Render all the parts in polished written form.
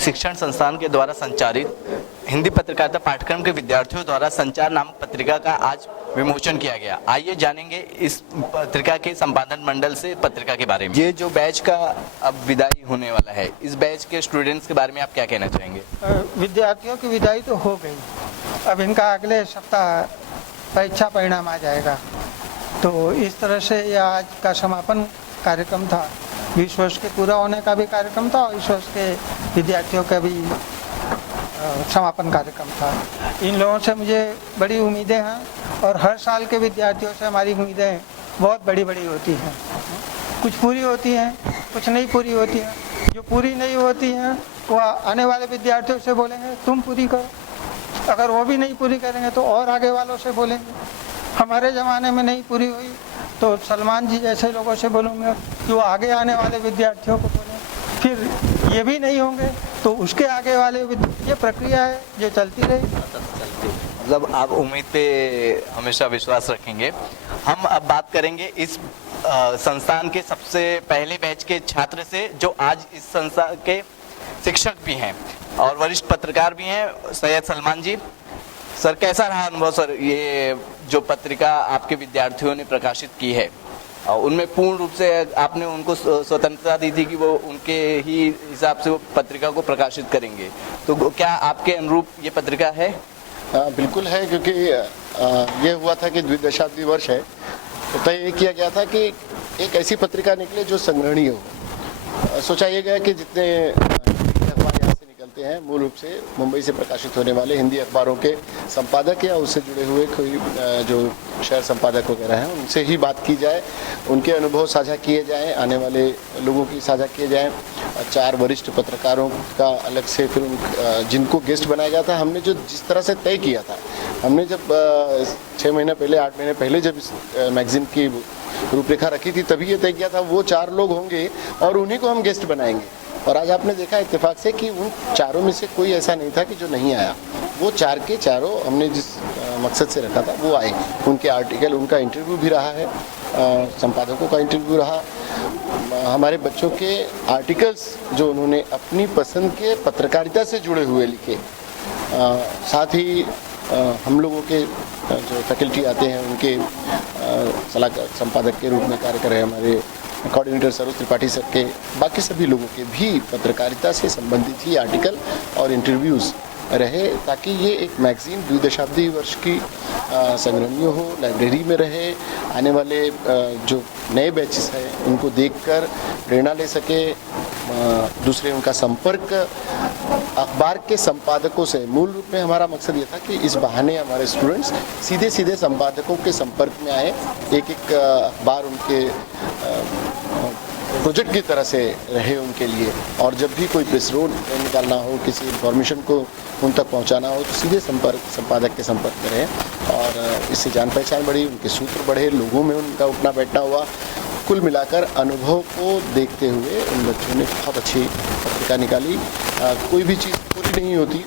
शिक्षण संस्थान के द्वारा संचालित हिंदी पत्रकारिता पाठ्यक्रम के विद्यार्थियों द्वारा संचार नामक पत्रिका का आज विमोचन किया गया। आइए जानेंगे इस पत्रिका के संपादन मंडल से पत्रिका के बारे में। ये जो बैच का अब विदाई होने वाला है, इस बैच के स्टूडेंट्स के बारे में आप क्या कहना चाहेंगे? विद्यार्थियों की विदाई तो हो गई, अब इनका अगले सप्ताह परीक्षा परिणाम आ जाएगा। तो इस तरह से यह आज का समापन कार्यक्रम था। 20 वर्ष के पूरा होने का भी कार्यक्रम था और इस वर्ष के विद्यार्थियों का भी समापन कार्यक्रम था। इन लोगों से मुझे बड़ी उम्मीदें हैं और हर साल के विद्यार्थियों से हमारी उम्मीदें बहुत बड़ी बड़ी होती हैं। कुछ पूरी होती हैं, कुछ नहीं पूरी होती हैं। जो पूरी नहीं होती हैं वो आने वाले विद्यार्थियों से बोलेंगे तुम पूरी करो, अगर वो भी नहीं पूरी करेंगे तो और आगे वालों से बोलेंगे। हमारे ज़माने में नहीं पूरी हुई तो सलमान जी जैसे लोगों से बोलूँगा कि वो आगे आने वाले विद्यार्थियों को बोलें, फिर ये भी नहीं होंगे तो उसके आगे वाले। ये प्रक्रिया है जो चलती रही। मतलब आप उम्मीद पे हमेशा विश्वास रखेंगे। हम अब बात करेंगे इस संस्थान के सबसे पहले बैच के छात्र से जो आज इस संस्था के शिक्षक भी हैं और वरिष्ठ पत्रकार भी हैं, सैयद सलमान जी। सर, कैसा रहा अनुभव सर? ये जो पत्रिका आपके विद्यार्थियों ने प्रकाशित की है और उनमें पूर्ण रूप से आपने उनको स्वतंत्रता दी थी कि वो उनके ही हिसाब से वो पत्रिका को प्रकाशित करेंगे, तो क्या आपके अनुरूप ये पत्रिका है? बिल्कुल है, क्योंकि ये हुआ था कि द्विदशाब्दी वर्ष है तो तय ये किया गया था कि एक ऐसी पत्रिका निकले जो संग्रहणीय हो। सोचा ये गया कि जितने अखबार यहाँ से निकलते हैं मूल रूप से मुंबई से प्रकाशित होने वाले हिंदी अखबारों के संपादक या उससे जुड़े हुए कोई जो शहर संपादक वगैरह हैं उनसे ही बात की जाए, उनके अनुभव साझा किए जाएं, आने वाले लोगों की साझा किए जाएं। 4 वरिष्ठ पत्रकारों का अलग से फिर जिनको गेस्ट बनाया गया था, हमने जो जिस तरह से तय किया था, हमने जब 6 महीने पहले 8 महीने पहले जब इस मैगजीन की रूपरेखा रखी थी तभी ये तय किया था वो 4 लोग होंगे और उन्हीं को हम गेस्ट बनाएंगे। और आज आपने देखा इत्तेफाक से कि उन 4 में से कोई ऐसा नहीं था कि जो नहीं आया। वो 4 के चारों हमने जिस मकसद से रखा था वो आए। उनके आर्टिकल, उनका इंटरव्यू भी रहा है, संपादकों का इंटरव्यू रहा, हमारे बच्चों के आर्टिकल्स जो उन्होंने अपनी पसंद के पत्रकारिता से जुड़े हुए लिखे, साथ ही हम लोगों के जो फैकल्टी आते हैं उनके सलाहकार संपादक के रूप में कार्य कर रहे हमारे कोऑर्डिनेटर सरोज त्रिपाठी सर के, बाकी सभी लोगों के भी पत्रकारिता से संबंधित ही आर्टिकल और इंटरव्यूज़ रहे, ताकि ये एक मैगज़ीन द्विदशाब्दी वर्ष की संग्रहणीय हो, लाइब्रेरी में रहे, आने वाले जो नए बैचेस हैं उनको देखकर प्रेरणा ले सके। दूसरे उनका संपर्क अखबार के संपादकों से, मूल रूप में हमारा मकसद ये था कि इस बहाने हमारे स्टूडेंट्स सीधे सीधे संपादकों के संपर्क में आए, एक एक अखबार उनके प्रोजेक्ट की तरह से रहे उनके लिए। और जब भी कोई प्रेस रोड निकालना हो, किसी इन्फॉर्मेशन को उन तक पहुंचाना हो तो सीधे संपादक के संपर्क में रहें और इससे जान पहचान बढ़ी, उनके सूत्र बढ़े, लोगों में उनका उठना बैठना हुआ। कुल मिलाकर अनुभव को देखते हुए उन बच्चों ने बहुत अच्छी पत्रिका निकाली। कोई भी चीज़ पूरी नहीं होती,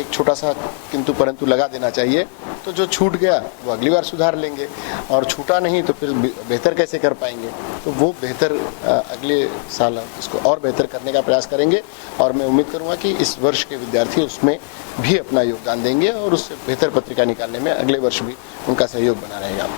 एक छोटा सा किंतु परंतु लगा देना चाहिए, तो जो छूट गया वो अगली बार सुधार लेंगे और छूटा नहीं तो फिर बेहतर कैसे कर पाएंगे, तो वो बेहतर अगले साल इसको और बेहतर करने का प्रयास करेंगे। और मैं उम्मीद करूंगा कि इस वर्ष के विद्यार्थी उसमें भी अपना योगदान देंगे और उससे बेहतर पत्रिका निकालने में अगले वर्ष भी उनका सहयोग बना रहेगा।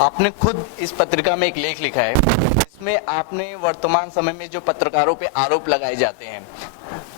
आपने खुद इस पत्रिका में एक लेख लिखा है, इसमें आपने वर्तमान समय में जो पत्रकारों पे आरोप लगाए जाते हैं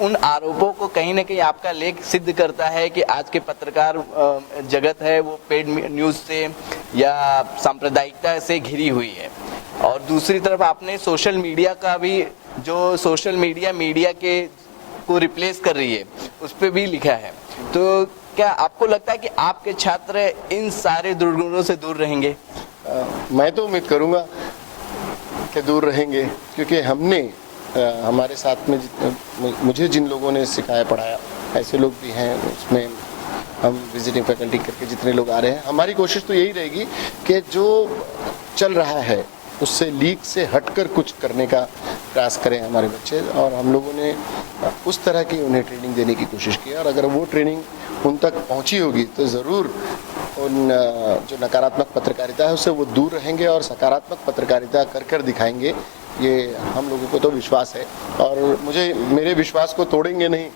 उन आरोपों को कहीं ना कहीं आपका लेख सिद्ध करता है कि आज के पत्रकार जगत है वो पेड न्यूज़ से या सांप्रदायिकता से घिरी हुई है। और दूसरी तरफ आपने सोशल मीडिया का भी, जो सोशल मीडिया के को रिप्लेस कर रही है, उस पर भी लिखा है। तो क्या आपको लगता है कि आपके छात्र इन सारे दुर्गुणों से दूर रहेंगे? मैं तो उम्मीद करूंगा कि दूर रहेंगे, क्योंकि हमने हमारे साथ में मुझे जिन लोगों ने सिखाया पढ़ाया ऐसे लोग भी हैं, उसमें हम विजिटिंग फैकल्टी करके जितने लोग आ रहे हैं, हमारी कोशिश तो यही रहेगी कि जो चल रहा है उससे लीक से हटकर कुछ करने का प्रयास करें हमारे बच्चे। और हम लोगों ने उस तरह की उन्हें ट्रेनिंग देने की कोशिश की और अगर वो ट्रेनिंग उन तक पहुंची होगी तो ज़रूर उन जो नकारात्मक पत्रकारिता है उससे वो दूर रहेंगे और सकारात्मक पत्रकारिता कर दिखाएंगे ये हम लोगों को तो विश्वास है, और मुझे मेरे विश्वास को तोड़ेंगे नहीं,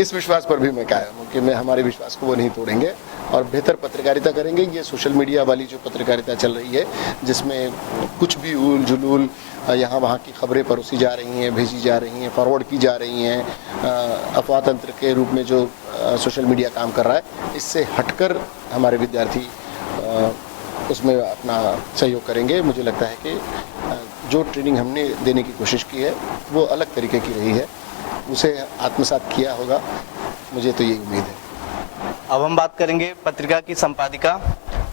इस विश्वास पर भी मैं कायम हूँ कि मैं हमारे विश्वास को वो नहीं तोड़ेंगे और बेहतर पत्रकारिता करेंगे। ये सोशल मीडिया वाली जो पत्रकारिता चल रही है, जिसमें कुछ भी उल जुलूल यहाँ वहाँ की खबरें परोसी जा रही हैं, भेजी जा रही हैं, फॉरवर्ड की जा रही हैं, अफवाह तंत्र के रूप में जो सोशल मीडिया काम कर रहा है, इससे हटकर हमारे विद्यार्थी उसमें अपना सहयोग करेंगे। मुझे लगता है कि जो ट्रेनिंग हमने देने की कोशिश की है वो अलग तरीके की रही है, उसे आत्मसात किया होगा, मुझे तो यही उम्मीद है। अब हम बात करेंगे पत्रिका की संपादिका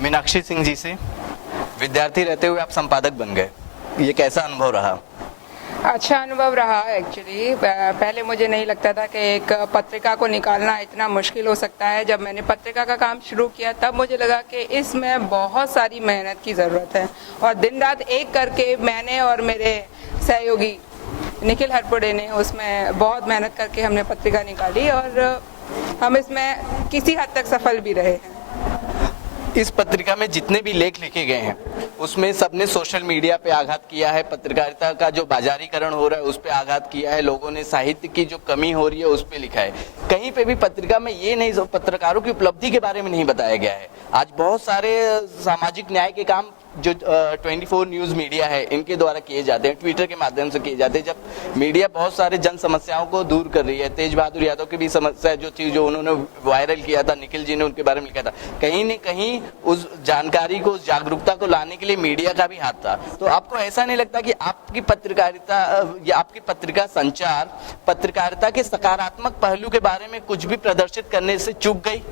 मीनाक्षी सिंह जी से। विद्यार्थी रहते हुए आप संपादक बन गए, ये कैसा अनुभव रहा? अच्छा अनुभव रहा एक्चुअली। पहले मुझे नहीं लगता था कि एक पत्रिका को निकालना इतना मुश्किल हो सकता है। जब मैंने पत्रिका का काम शुरू किया तब मुझे लगा कि इसमें बहुत सारी मेहनत की ज़रूरत है, और दिन रात एक करके मैंने और मेरे सहयोगी निखिल हरपुड़े ने उसमें बहुत मेहनत करके हमने पत्रिका निकाली, और हम इसमें किसी हद तक सफल भी रहे हैं। इस पत्रिका में जितने भी लेख लिखे गए हैं उसमें सबने सोशल मीडिया पे आघात किया है, पत्रकारिता का जो बाजारीकरण हो रहा है उस पे आघात किया है, लोगों ने साहित्य की जो कमी हो रही है उस पे लिखा है। कहीं पे भी पत्रिका में ये नहीं, पत्रकारों की उपलब्धि के बारे में नहीं बताया गया है। आज बहुत सारे सामाजिक न्याय के काम जो 24 न्यूज मीडिया है इनके द्वारा किए जाते हैं, ट्विटर के माध्यम से किए जाते हैं। जब मीडिया बहुत सारे जन समस्याओं को दूर कर रही है, तेज बहादुर यादव की भी समस्या जो थी, जो उन्होंने वायरल किया था, निखिल जी ने उनके बारे में लिखा था, कहीं न कहीं उस जानकारी को, उस जागरूकता को लाने के लिए मीडिया का भी हाथ था। तो आपको ऐसा नहीं लगता कि आपकी पत्रकारिता या आपकी पत्रिका संचार पत्रकारिता के सकारात्मक पहलू के बारे में कुछ भी प्रदर्शित करने से चूक गई?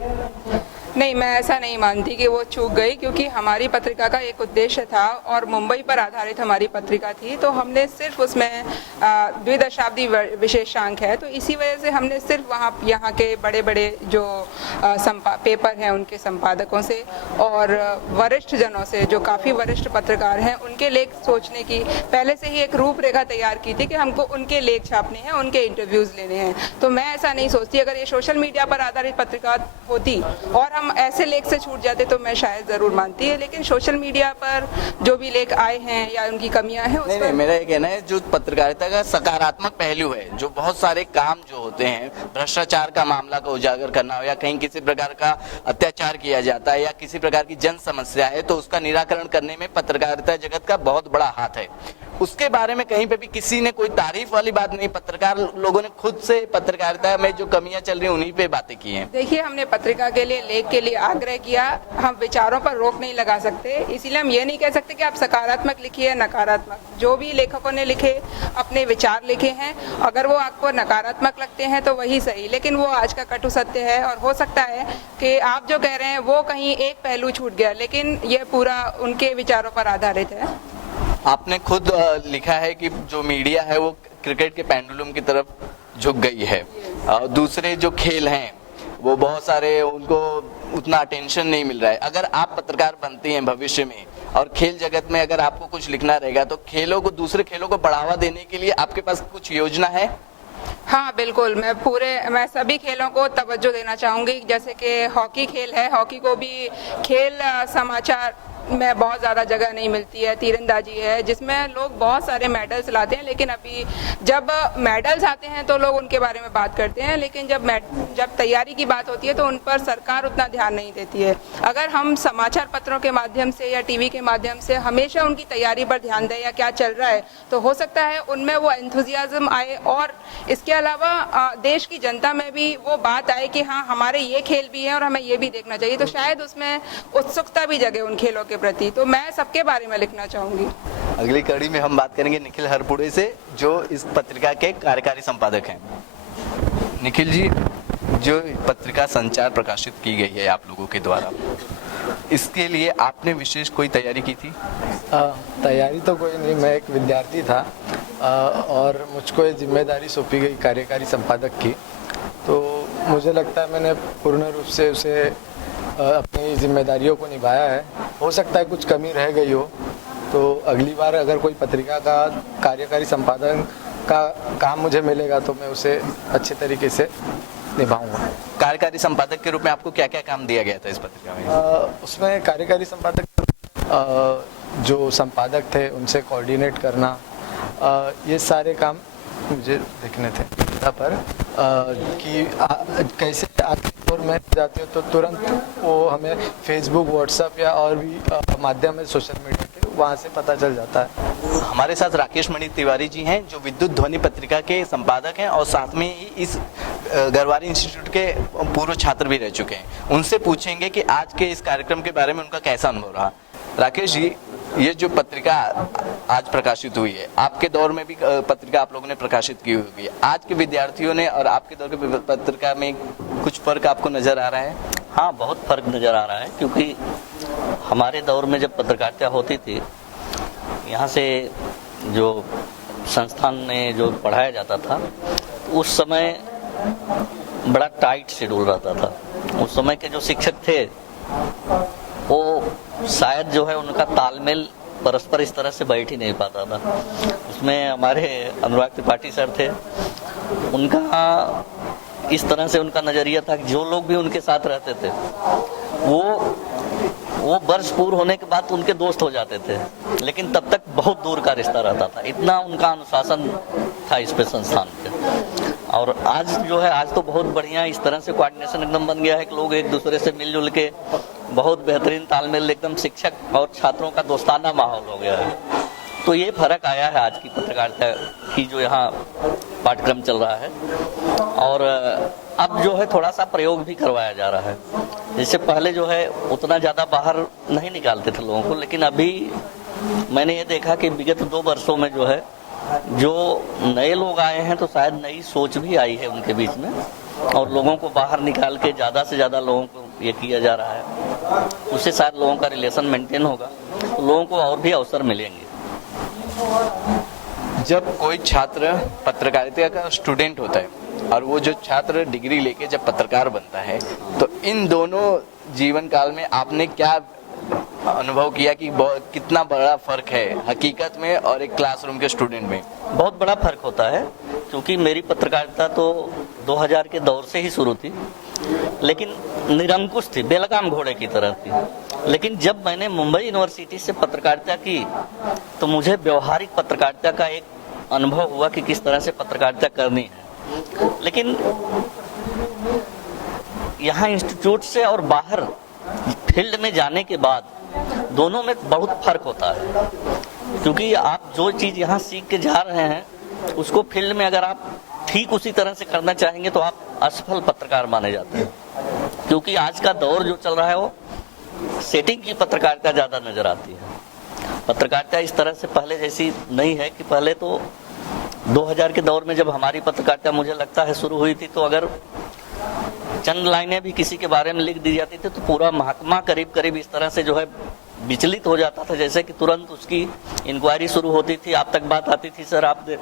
नहीं, मैं ऐसा नहीं मानती कि वो चूक गई, क्योंकि हमारी पत्रिका का एक उद्देश्य था और मुंबई पर आधारित हमारी पत्रिका थी, तो हमने सिर्फ उसमें द्विदशाब्दी विशेषांक है, तो इसी वजह से हमने सिर्फ यहाँ के बड़े बड़े जो पेपर हैं उनके संपादकों से और वरिष्ठ जनों से, जो काफ़ी वरिष्ठ पत्रकार हैं, उनके लेख सोचने की पहले से ही एक रूपरेखा तैयार की थी कि हमको उनके लेख छापने हैं, उनके इंटरव्यूज़ लेने हैं। तो मैं ऐसा नहीं सोचती, अगर ये सोशल मीडिया पर आधारित पत्रिका होती और हम ऐसे लेख से छूट जाते तो मैं शायद ज़रूर मानती है, लेकिन सोशल मीडिया पर जो भी लेख आए हैं या उनकी कमियां हैं उस पर मेरा ये कहना है जो पत्रकारिता का सकारात्मक पहलू है, जो बहुत सारे काम जो होते हैं, भ्रष्टाचार का मामला को उजागर करना हो या कहीं किसी प्रकार का अत्याचार किया जाता है या किसी प्रकार की जन समस्या है तो उसका निराकरण करने में पत्रकारिता जगत का बहुत बड़ा हाथ है। उसके बारे में कहीं पे भी किसी ने कोई तारीफ वाली बात नहीं, पत्रकार लोगों ने खुद से पत्रकारिता में जो कमियां चल रही हैं उन्हीं पे बातें की हैं। देखिए, हमने पत्रिका के लिए, लेख के लिए आग्रह किया, हम विचारों पर रोक नहीं लगा सकते, इसीलिए हम ये नहीं कह सकते कि आप सकारात्मक लिखिए नकारात्मक। जो भी लेखकों ने लिखे, अपने विचार लिखे हैं, अगर वो आपको नकारात्मक लगते हैं तो वही सही, लेकिन वो आज का कटु सत्य है। और हो सकता है कि आप जो कह रहे हैं वो कहीं एक पहलू छूट गया, लेकिन ये पूरा उनके विचारों पर आधारित है। आपने खुद लिखा है कि जो मीडिया है वो क्रिकेट के पेंडुलम की तरफ झुक गई है, दूसरे जो खेल हैं वो बहुत सारे उनको उतना अटेंशन नहीं मिल रहा है। अगर आप पत्रकार बनती हैं भविष्य में और खेल जगत में अगर आपको कुछ लिखना रहेगा तो खेलों को, दूसरे खेलों को बढ़ावा देने के लिए आपके पास कुछ योजना है? हाँ बिल्कुल, मैं सभी खेलों को तवज्जो देना चाहूँगी। जैसे कि हॉकी खेल है, हॉकी को भी खेल समाचार में बहुत ज़्यादा जगह नहीं मिलती है। तीरंदाजी है जिसमें लोग बहुत सारे मेडल्स लाते हैं, लेकिन अभी जब मेडल्स आते हैं तो लोग उनके बारे में बात करते हैं, लेकिन जब तैयारी की बात होती है तो उन पर सरकार उतना ध्यान नहीं देती है। अगर हम समाचार पत्रों के माध्यम से या टीवी के माध्यम से हमेशा उनकी तैयारी पर ध्यान दें या क्या चल रहा है, तो हो सकता है उनमें वो एंथुजियाज्म आए और इसके अलावा देश की जनता में भी वो बात आए कि हाँ, हमारे ये खेल भी है और हमें ये भी देखना चाहिए, तो शायद उसमें उत्सुकता भी जगे उन खेलों के प्रति। तो मैं सबके बारे में लिखना चाहूंगी। अगली कड़ी में हम बात करेंगे निखिल हरपुड़े से, जो इस पत्रिका के कार्यकारी संपादक हैं। निखिल जी, जो पत्रिका संचार प्रकाशित की गई है आप लोगों के द्वारा, इसके लिए आपने विशेष कोई तैयारी की थी? तैयारी तो कोई नहीं, मैं एक विद्यार्थी था और मुझको ये जिम्मेदारी सौंपी गई कार्यकारी संपादक की, तो मुझे लगता है मैंने पूर्ण रूप से उसे अपनी जिम्मेदारियों को निभाया है। हो सकता है कुछ कमी रह गई हो, तो अगली बार अगर कोई पत्रिका का कार्यकारी संपादन का काम मुझे मिलेगा तो मैं उसे अच्छे तरीके से निभाऊंगा। कार्यकारी संपादक के रूप में आपको क्या क्या काम दिया गया था इस पत्रिका में? उसमें कार्यकारी संपादक जो संपादक थे उनसे कोऑर्डिनेट करना, ये सारे काम मुझे देखने थे यहाँ पर कि कैसे आज दौर में जाते हो तो तुरंत वो हमें फेसबुक, व्हाट्सएप या और भी माध्यम है सोशल मीडिया के, वहाँ से पता चल जाता है। हमारे साथ राकेश मणि तिवारी जी हैं जो विद्युत ध्वनि पत्रिका के संपादक हैं और साथ में ही इस गरवारी इंस्टीट्यूट के पूर्व छात्र भी रह चुके हैं। उनसे पूछेंगे कि आज के इस कार्यक्रम के बारे में उनका कैसा अनुभव रहा। राकेश जी, ये जो पत्रिका आज प्रकाशित हुई है, आपके दौर में भी पत्रिका आप लोगों ने प्रकाशित की हुई है, आज के विद्यार्थियों ने और आपके दौर के पत्रिका में कुछ फर्क आपको नजर आ रहा है? हाँ, बहुत फर्क नज़र आ रहा है, क्योंकि हमारे दौर में जब पत्रकारिता होती थी, यहाँ से जो संस्थान में जो पढ़ाया जाता था उस समय बड़ा टाइट शेड्यूल रहता था। उस समय के जो शिक्षक थे वो शायद जो है उनका तालमेल परस्पर इस तरह से बैठ ही नहीं पाता था। उसमें हमारे अनुराग त्रिपाठी सर थे, उनका इस तरह से उनका नज़रिया था कि जो लोग भी उनके साथ रहते थे वो वर्ष पूर्ण होने के बाद उनके दोस्त हो जाते थे, लेकिन तब तक बहुत दूर का रिश्ता रहता था। इतना उनका अनुशासन था इस पे संस्थान पे। और आज जो है, आज तो बहुत बढ़िया इस तरह से कोऑर्डिनेशन एकदम बन गया है कि लोग एक दूसरे से मिलजुल के बहुत बेहतरीन तालमेल, एकदम शिक्षक और छात्रों का दोस्ताना माहौल हो गया है। तो ये फर्क आया है आज की पत्रकारिता की जो यहाँ पाठ्यक्रम चल रहा है। और अब जो है थोड़ा सा प्रयोग भी करवाया जा रहा है। जैसे पहले जो है उतना ज़्यादा बाहर नहीं निकालते थे लोगों को, लेकिन अभी मैंने ये देखा कि विगत 2 वर्षों में जो है जो नए लोग आए हैं तो शायद नई सोच भी आई है उनके बीच में, और लोगों को बाहर निकाल के ज़्यादा से ज़्यादा लोगों को ये किया जा रहा है। उससे शायद लोगों का रिलेशन मेंटेन होगा, तो लोगों को और भी अवसर मिलेंगे। जब कोई छात्र पत्रकारिता का स्टूडेंट होता है और वो जो छात्र डिग्री लेके जब पत्रकार बनता है, तो इन दोनों जीवन काल में आपने क्या अनुभव किया कि कितना बड़ा फर्क है हकीकत में और एक क्लासरूम के स्टूडेंट में? बहुत बड़ा फर्क होता है, क्योंकि मेरी पत्रकारिता तो 2000 के दौर से ही शुरू थी, लेकिन निरंकुश थी, बेलगाम घोड़े की तरह थी। लेकिन जब मैंने मुंबई यूनिवर्सिटी से पत्रकारिता की तो मुझे व्यवहारिक पत्रकारिता का एक अनुभव हुआ कि किस तरह से पत्रकारिता करनी है। लेकिन यहाँ इंस्टीट्यूट से और बाहर फील्ड में जाने के बाद दोनों में बहुत फर्क होता है, क्योंकि आप जो चीज़ यहाँ सीख के जा रहे हैं उसको फील्ड में अगर आप ठीक उसी तरह से करना चाहेंगे तो आप असफल पत्रकार माने जाते हैं। क्योंकि आज का दौर जो चल रहा है वो सेटिंग की पत्रकारिता ज़्यादा नज़र आती है। पत्रकारिता इस तरह से पहले जैसी नहीं है कि पहले तो 2000 के दौर में जब हमारी पत्रकारिता मुझे लगता है शुरू हुई थी, तो अगर चंद लाइनें भी किसी के बारे में लिख दी जाती थी तो पूरा महकमा करीब करीब इस तरह से जो है विचलित हो जाता था, जैसे कि तुरंत उसकी इंक्वायरी शुरू होती थी, आप तक बात आती थी, सर आपने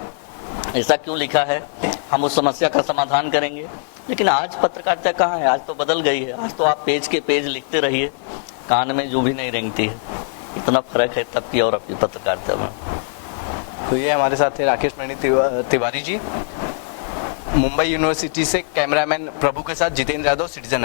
ऐसा क्यों लिखा है, हम उस समस्या का समाधान करेंगे। लेकिन आज पत्रकारिता कहाँ है, आज तो बदल गई है। आज तो आप पेज के पेज लिखते रहिए, कान में जो भी नहीं रेंगती है। इतना फर्क है तब की और अपनी पत्रकारिता में। तो ये हमारे साथ थे राकेश मणि तिवारी जी, मुंबई यूनिवर्सिटी से। कैमरामैन प्रभु के साथ जितेंद्र यादव, सिटीजन।